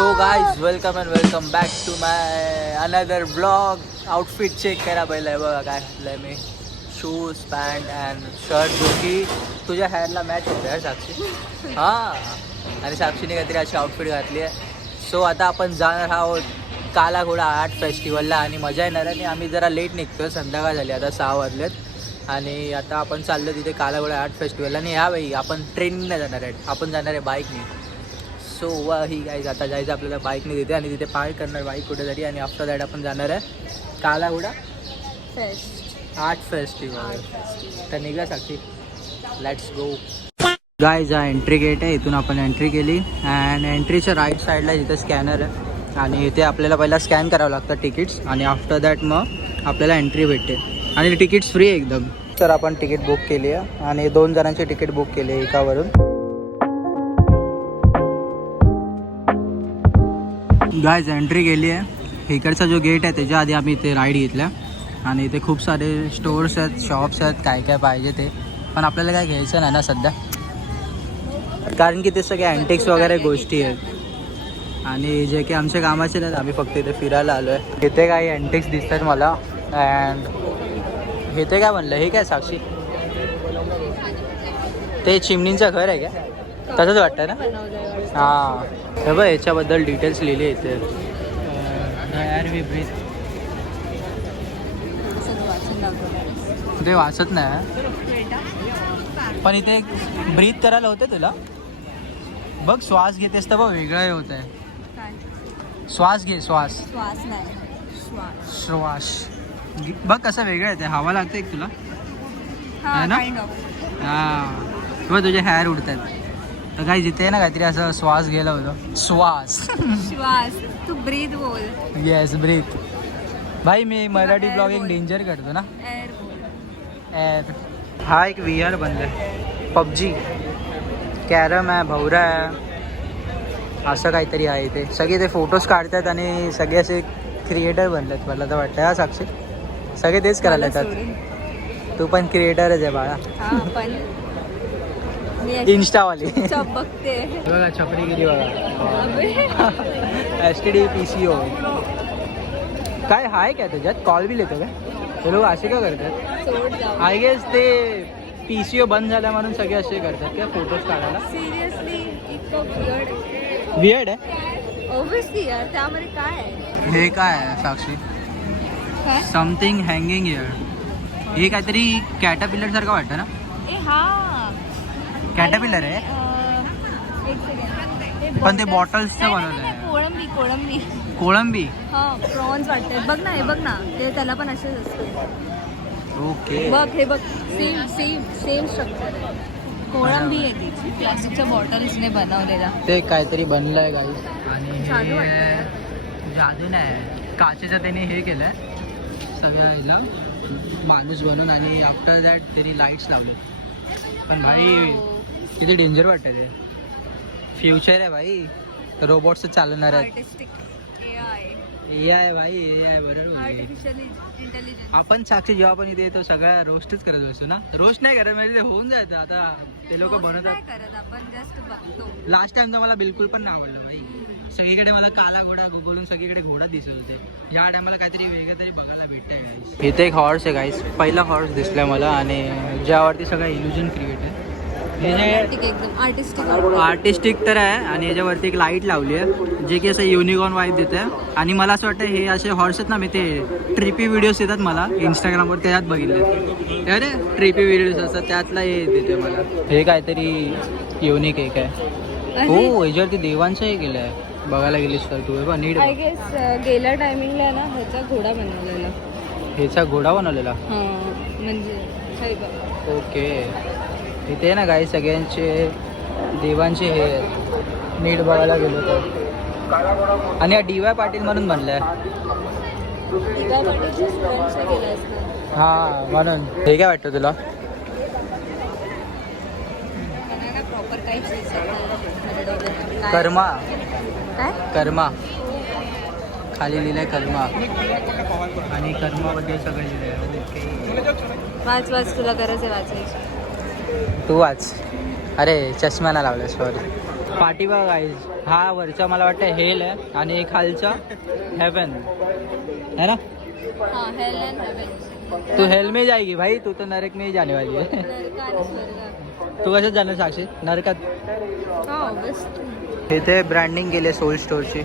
So guys welcome and welcome back to my another blog. Outfit check करा पहिलं. बघा काय घातलं मी. शूज पॅन्ट अँड शर्ट जो की तुझ्या हेअरला मॅच होतं यार साक्षी. हां, आणि साक्षीने काहीतरी अशी आउटफिट घातली आहे. सो आता आपण जाणार आहोत काला घोडा आर्ट फेस्टिवलला आणि मजा येणार आहे. आणि आम्ही जरा लेट निघतो, संध्याकाळ झाली आता 6 वाजलेत. आणि आता आपण चाललो तिथे काला घोडा आर्ट फेस्टिवलला. आणि ह्यावेळी आपण ट्रेनने जाणार आहे, आपण जाणार आहे बाईकने. सो ही गाईज आता जायचं आपल्याला बाईकने तिथे आणि तिथे पार्क करणार बाईक कुठेतरी. आणि आफ्टर दॅट आपण जाणार आहे काला घोडा आर्ट फेस्टिवल. तर निघा साक्षी, लेट्स गो. गाईज हा एंट्री गेट आहे, इथून आपण एंट्री केली. अँड एंट्रीच्या राईट साईडला इथे स्कॅनर आहे आणि इथे आपल्याला पहिला स्कॅन करावं लागतं तिकीट्स. आणि आफ्टर दॅट मग आपल्याला एंट्री भेटते आणि तिकीट्स फ्री एकदम. तर आपण तिकीट बुक केली आहे आणि 2 जणांची तिकीट बुक केली आहे एकावरून. गाईज एंट्री केली आहे. इकडचा जो गेट आहे त्याच्या आधी आम्ही इथे राईड घेतल्या आणि इथे खूप सारे स्टोर्स आहेत, शॉप्स आहेत, काय काय पाहिजे ते. पण आपल्याला काय घ्यायचं नाही ना सध्या, कारण की ते सगळे अँटिक्स वगैरे गोष्टी आहेत आणि जे की आमच्या कामाचे नाहीत. आम्ही फक्त इथे फिरायला आलो आहे. इथे काही अँटिक्स दिसतात मला. अँड इथे काय म्हणलं, हे काय साक्षी, ते चिमणींचं घर आहे का? तसंच वाटतं ना. हां, हे बघ याच्याबद्दल डिटेल्स लिहिले इथे. ते वाचत नाही पण इथे ब्रीथ करायला होतं तुला. बघ श्वास घेतेस तर बघ वेगळं होत आहे. श्वास घे, श्वास श्वास बघ कसं वेगळं आहे ते. हवा लागते एक तुला है ना. हां, बघ तुझे हेअर उडतात. तर काही जिथे ना काहीतरी असं श्वास गेला होतं. श्वास तू ब्रीथ बोल. Yes breath. भाई मी मराठी ब्लॉगिंग डेंजर करतो ना. एर. हा एक VR बनला आहे. पबजी, कॅरम आहे, भवरा आहे, असं काहीतरी आहे ते. सगळे ते फोटोज काढतात आणि सगळे असे क्रिएटर बनलेत. मला तर वाटतं हा साक्षी सगळे तेच करायला येतात. तू पण क्रिएटरच आहे बाळा. इंस्टावाली बघते बघा छपरी किती बघा. STD PCO काय हाय काय त्याच्यात कॉल बिल येतो काय? ते लोक असे का करतात? आय गेस ते PCO बंद झाला म्हणून सगळे असे करतात का फोटोज काढायला. सिरियसली इतकं वियर्ड आहे. ऑब्विसली यार, त्यामध्ये काय आहे? हे काय आहे साक्षी? Something hanging here. हे काहीतरी कॅटरपिलर सारखं वाटतं ना. कॅटरपिलर आहे एक सेकंड. पण ते बॉटल्सचं बनवलं आहे. कोळंबी कोळंबी. हा, प्रॉन्स वाटतात. बघ ना, हे बघ ना, ते त्याला पण असेच असते. ओके, बघ हे बघ, सेम स्ट्रक्चर आहे. कोळंबी आहे ती, प्लास्टिकच्या बॉटल्सने बनवलेला. ते काहीतरी बनलं आहे गाईस. आणि जादू हे वाटतं. जादू नाही, काचेचं त्याने हे केलं आहे सगळं ह्याला माणूस बनून. आणि आफ्टर दॅट त्यांनी लाईट्स लावले. पण भाई किती डेंजर वाटतं ते. फ्युचर आहे भाई, रोबोट्स चालवणार आहेत. आर्टिस्टिक AI भाई, AI बरोबर. Artificial intelligence. आपण साक्षी जेव्हा पण इथे येतो सगळ्या रोस्टच करत असतो ना. रोस्ट नाही करत म्हणजे ते होऊन जातं. आता ते लोक बनवतात. काय करत, आपण जस्ट बघतो. लास्ट टाइम तर मला बिलकुल पण नाही आवडलं भाई. सगळीकडे मला काला घोडा बोलून सगळीकडे घोडा दिसत होते. या टायमाला काहीतरी वेगळं तरी बघायला भेटतंय. इथे एक हॉर्स आहे गाईस, पहिला हॉर्स दिसलाय मला. आणि ज्यावरती सगळं इल्युजन क्रिएट आहे. एकदम आर्टिस्टिक तर आहे. आणि याच्यावरती एक लाईट लावली आहे जे की असं युनिकॉर्न वाईब देते. आणि मला असं वाटतं हे असे हॉर्स आहेत ना, मी ते ट्रिपी व्हिडिओज येतात मला इंस्टाग्रामवर, त्यात बघितले. अरे ट्रिपी व्हिडिओज असतात त्यातला हे देते मला. हे काहीतरी युनिक एक आहे. हो, याच्यावरती देवांचं हे केलं आहे. बघायला गेलीस तर तू हे बघ नीट. आय गेस गेल्या टायमिंगला ना ह्याचा घोडा बनवलेला. ह्याचा घोडा बनवलेला म्हणजे ओके. इथे ना काही सगळ्यांचे देवांचे हे आहेत. नीट बघायला गेलो तर. आणि हा DY पाटील म्हणून बनलाय. हा म्हणून. हे काय वाटतं तुला? कर्मा. कर्मा खाली लिहिलंय कर्मा. आणि कर्माबद्दल सगळं लिहिलंय. वाच तुला गरज आहे वाचायची. तू वाच. अरे चष्मा ना लावला, सॉरी. पाठी बघा गाईज, हा वरचा मला वाटतं हेल आहे आणि खालचा हेवन है ना. हाँ हेल एंड हेवन. तू हेल में जाएगी भाई, तू तो नरक में ही जाने वाली है. नरक आणि स्वर्ग. तू कशात जाणार साक्षी, नरकात. हाँ ऑब्वियसली. इथे ब्रँडिंग केली सोल स्टोअरची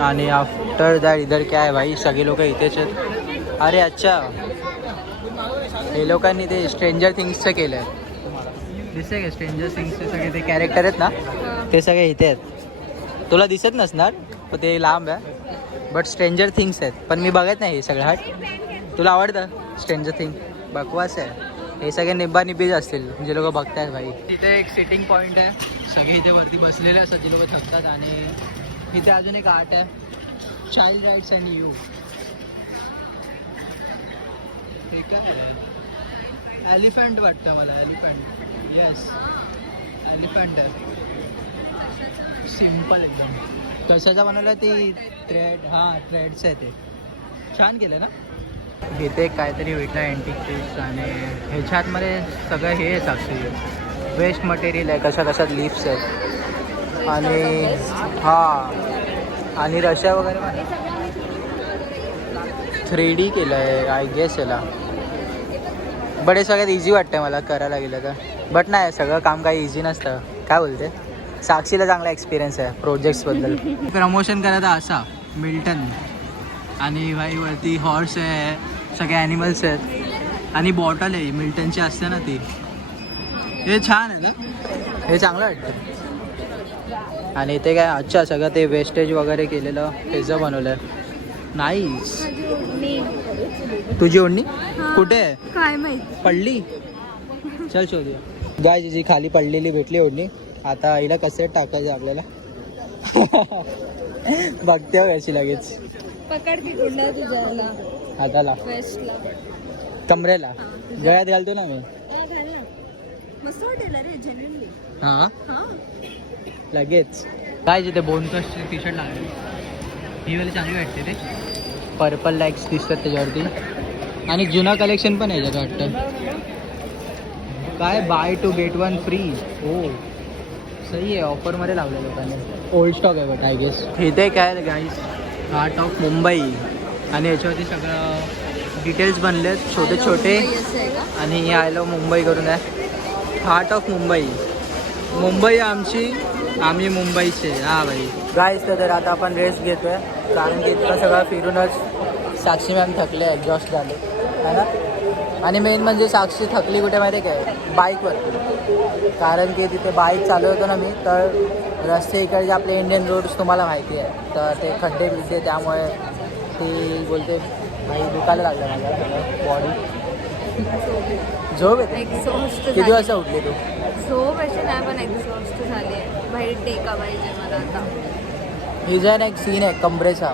आणि आफ्टर दॅट इधर काय आहे भाई, सगळे लोक इथेच आहेत. अरे अच्छा, हे लोकांनी ते स्ट्रेंजर थिंग्सचं केलं आहे. दिसतंय का स्ट्रेंजर थिंग्सचे सगळे ते कॅरेक्टर आहेत ना, ते सगळे इथे आहेत. तुला दिसत नसणार पण ते लांब आहे, बट स्ट्रेंजर थिंग्स आहेत. पण मी बघत नाही हे सगळं. हट, तुला आवडतं स्ट्रेंजर थिंग? बकवास आहे हे सगळे, निब्बा निब्बीच असतील जे लोक बघतायत भाई. तिथे एक सिटिंग पॉईंट आहे, सगळे इथे वरती बसलेले असतात जे लोक थकतात. आणि इथे अजून एक आर्ट आहे, चाइल्ड राईट्स अँड यू. हे काय आहे? एलिफंट वाटतं मला, एलिफंट. येस एलिफंट आहे, सिम्पल एकदम. कशाचा बनवलं ती थ्रेड, हां थ्रेड्स आहे ते. छान केलं ना. इथे काहीतरी भेटलं अँटिक पीस आणि ह्याच्या आतमध्ये सगळं हे आहे साक्षी, वेस्ट मटेरियल आहे, कशा कशात लिप्स आहेत आणि हां आणि रश्या वगैरे पण 3D केलं आहे आय गेस याला. बट हे सगळ्यात इझी वाटतं मला करायला गेलं तर. बट नाही, सगळं काम काही इझी नसतं. काय बोलते, साक्षीला चांगला एक्सपिरियन्स आहे प्रोजेक्ट्सबद्दल. प्रमोशन करायचा असा मिल्टन आणि भाई वरती हॉर्स आहे, सगळे ॲनिमल्स आहेत आणि बॉटल आहे मिल्टनची असते ना ती. हे छान आहे ना, हे चांगलं वाटतं. आणि इथे काय अच्छा सगळं ते वेस्टेज वगैरे केलेलं त्याचं बनवलं आहे. नाईस. तुझी ओढणी कुठे आहे काय माहित, पडली? चल शोधूया. गाय जी खाली पडलेली भेटली ओढणी. आता हिला कसे टाकायचं आपल्याला. बघते कशी लगेच. पकड ती कुंडा तुझ्याला हाताला, वेस्टला, कमरेला, गळ्यात घालतो ना मी. मस्त वाटेल रे जेन्युइनली. हां हां लगेच. काय जिथे बोनकसचे टी शर्ट लागले, ही वाली चांगली वाटते ते. पर्पल लाईक्स दिसतात त्याच्यावरती आणि जुना कलेक्शन पण आहे याच्यात वाटतं. काय buy two get one free. हो सही आहे, ऑफरमध्ये लावलं लोकांनी. ओल्ड स्टॉक आहे बट आय गेस. इथे काय गाईस, हार्ट ऑफ मुंबई आणि याच्यावरती सगळं डिटेल्स बनले आहेत छोटे छोटे. आणि हे आय लव मुंबई करून आहे. हार्ट ऑफ मुंबई, मुंबई आमची, आम्ही मुंबईचे. हां भाई. गाईस तर आता आपण रेस्ट घेतोय कारण की इतकं सगळं फिरूनच साक्षी मॅम थकले, एक्झॉस्ट झाले है ना. आणि मेन म्हणजे साक्षी थकली कुठे माहिती काय, बाईकवरती. कारण की तिथे बाईक चालवतो ना मी, तर रस्ते इकडचे आपले इंडियन रोड्स तुम्हाला माहिती आहे, तर ते खड्डे बिड्डे त्यामुळे ती बोलते भाई दुखायला लागलं माझ्या बॉडी. झोप येते. एक्झॉस्ट किती वाजता उठली तू? झोप अशी नाही पण एक्झॉस्ट झाली आहे. बाहेर टेका पाहिजे मला आता. हिचा एक सीन आहे कमरेचा,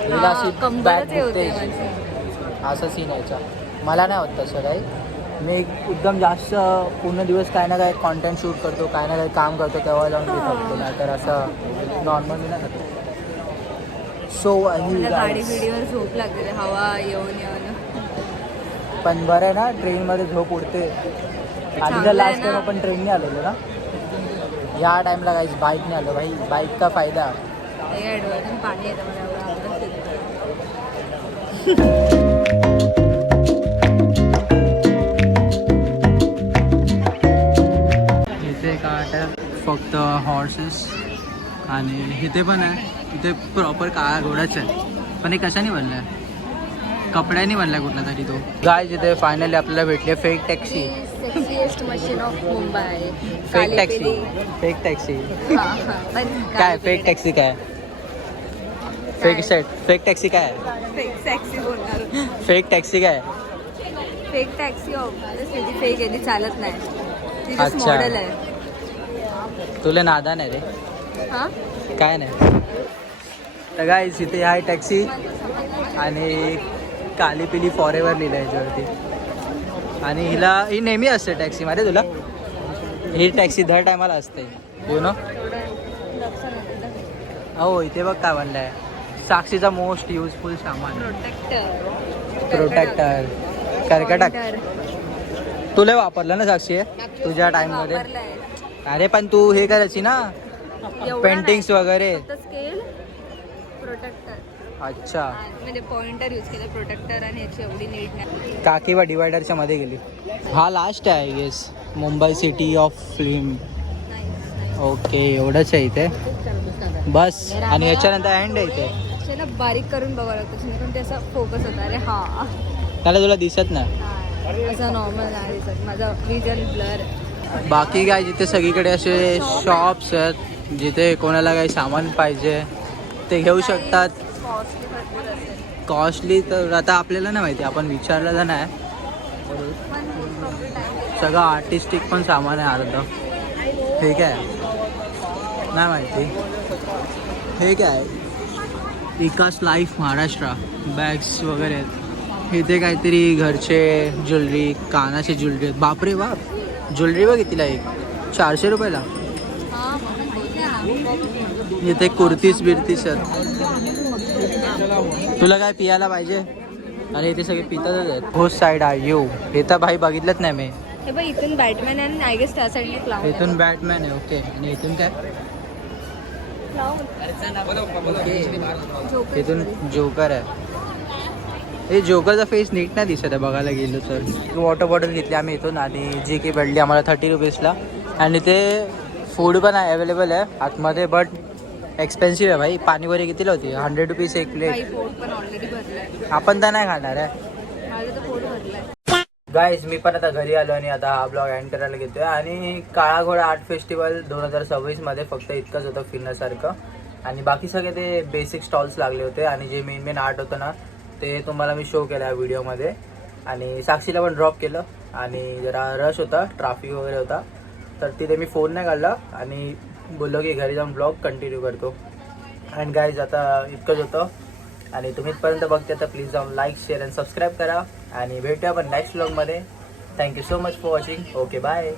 हिला अशी बॅक कंबरच होते दुखते, माझी. असं सीन यायचा. मला नाही होत तसं काही. मी एकदम जास्त पूर्ण दिवस काय ना काय कॉन्टेंट शूट करतो, काय ना काही काम करतो, तेव्हा जाऊन मी थकतो. नाही तर असं नॉर्मली नाही थकतो. सो मला गाडी बिडीवर झोप लागते रे, हवा येऊन येऊन. पण बरं आहे ना, ट्रेनमध्ये झोप उडते. आधी तर लास्ट टाइम आपण ट्रेनने आलेलो ना, या टाईमला काहीच बाईकने आलो भाई. बाईकचा फायदा. पाणी येतं मला एवढं आवडत. इथे एक आर्ट आहे फक्त हॉर्सेस आणि इथे पण आहे. इथे प्रॉपर काळा घोडाच आहे, पण हे कशाने बनलं आहे, कपड्याने बनला कुठला तरी तो. गाय जिथे फायनली आपल्याला भेटली fake taxi. Sexiest machine of Mumbai. Fake taxi, fake taxi. काय फेक टॅक्सी काय, फेक सेट, फेक टॅक्सी काय आहे? फेक टॅक्सी बोलणार. फेक टॅक्सी काय? फेक टॅक्सी ऑब्वियसली फेक आहे, ती चालत नाही, ती जस्ट अच्छा. मॉडेल आहे. तुला नादान आहे रे. हां काय नाही. तर काय इथे आहे टॅक्सी आणि काली पिली फॉरेवर लिहिलं आहे याच्यावरती. आणि ही नेहमी असते टॅक्सी माहिती तुला. ही टॅक्सी दर टायमाला असते यु नो. हो इथे बघ काय बनलं आहे, साक्षीचा मोस्ट युजफुल सामान. प्रोटेक्टर. कर्कटक. तुला वापरलं ना साक्षी तुझ्या टाईममध्ये. अरे पण तू हे करायची ना, पेंटिंग्स वगैरे. Scale protector. अच्छा, म्हणजे पॉइंटर यूज केलं प्रोटेक्टर आणि याची एवढी नीट नाही. काकीवा डिवायडरच्या मध्ये गेली. हा लास्ट आहे guys, Mumbai city of film. Okay, एवढंच आहे इथे बस. आणि याच्यानंतर एंड आहे इथे. त्याला बारीक करून बघावं लागतं जेणेकरून ते असं फोकस होतं. अरे हा, त्याला तुला दिसत नाही. असं नॉर्मल नाही दिसत, माझा विजन ब्लर. बाकी काय, जिथे सगळीकडे असे शॉप्स आहेत जिथे कोणाला काही सामान पाहिजे ते घेऊ शकतात. कॉस्टली तर आता आपल्याला नाही माहिती, आपण विचारलेलं नाही. सगळं आर्टिस्टिक पण सामान आहे अर्ध. ठीक आहे, नाही माहिती. हे काय, विकास लाईफ महाराष्ट्र बॅग्स वगैरे आहेत. इथे काहीतरी घरचे ज्वेलरी, कानाची ज्वेलरी आहेत. बापरे बाप, ज्वेलरी बघ कितीला एक, 400 रुपयाला. इथे कुर्तीस बिर्तीस आहेत. तुला काय पियाला पाहिजे? अरे इथे सगळे पितातच आहेत. होस्ट साईड आहे यू, हे तर भाई बघितलंच नाही मी. हे बघ, इथून बॅटमॅन आहे, आय गेस त्या साईडने क्लाउन. इथून बॅटमॅन आहे. ओके, आणि इथून काय? इथून जोकर आहे. हे जोकरचा फेस नीट नाही दिसत आहे बघायला गेलो तर. वॉटर बॉटल घेतली आम्ही इथून आणि जी की पडली आम्हाला 30 रुपीजला. आणि ते फूड पण आहे, अवेलेबल आहे आतमध्ये, बट एक्सपेन्सिव्ह आहे भाई. पाणीपुरी कितीला होती? 100 रुपीज एक प्लेट. आपण तर नाही खाणार आहे. गाईज, मी पण आता घरी आलो आणि आता हा ब्लॉग एंड करायला घेतोय. आणि काळा घोडा आर्ट फेस्टिवल 2026 मध्ये फक्त इतकंच होतं फिरण्यासारखं. आणि बाकी सगळे ते बेसिक स्टॉल्स लागले होते. आणि जे मेन आर्ट होतं ना, ते तुम्हाला मी शो केलं आहे व्हिडिओमध्ये. आणि साक्षीला पण ड्रॉप केलं. आणि जरा रश होता, ट्रॅफिक वगैरे होता, तर तिथे मी फोन नाही काढला आणि बोललो की घरी जाऊन ब्लॉग कंटिन्यू करतो. अँड गाईज, आता इतकंच होतं. आणि तुम्ही इथपर्यंत बघते तर प्लीज जाऊन लाईक, शेअर अँड सबस्क्राईब करा. आणि भेटूया आपण नेक्स्ट व्लॉगमध्ये. Thank you so much for watching. Okay, bye.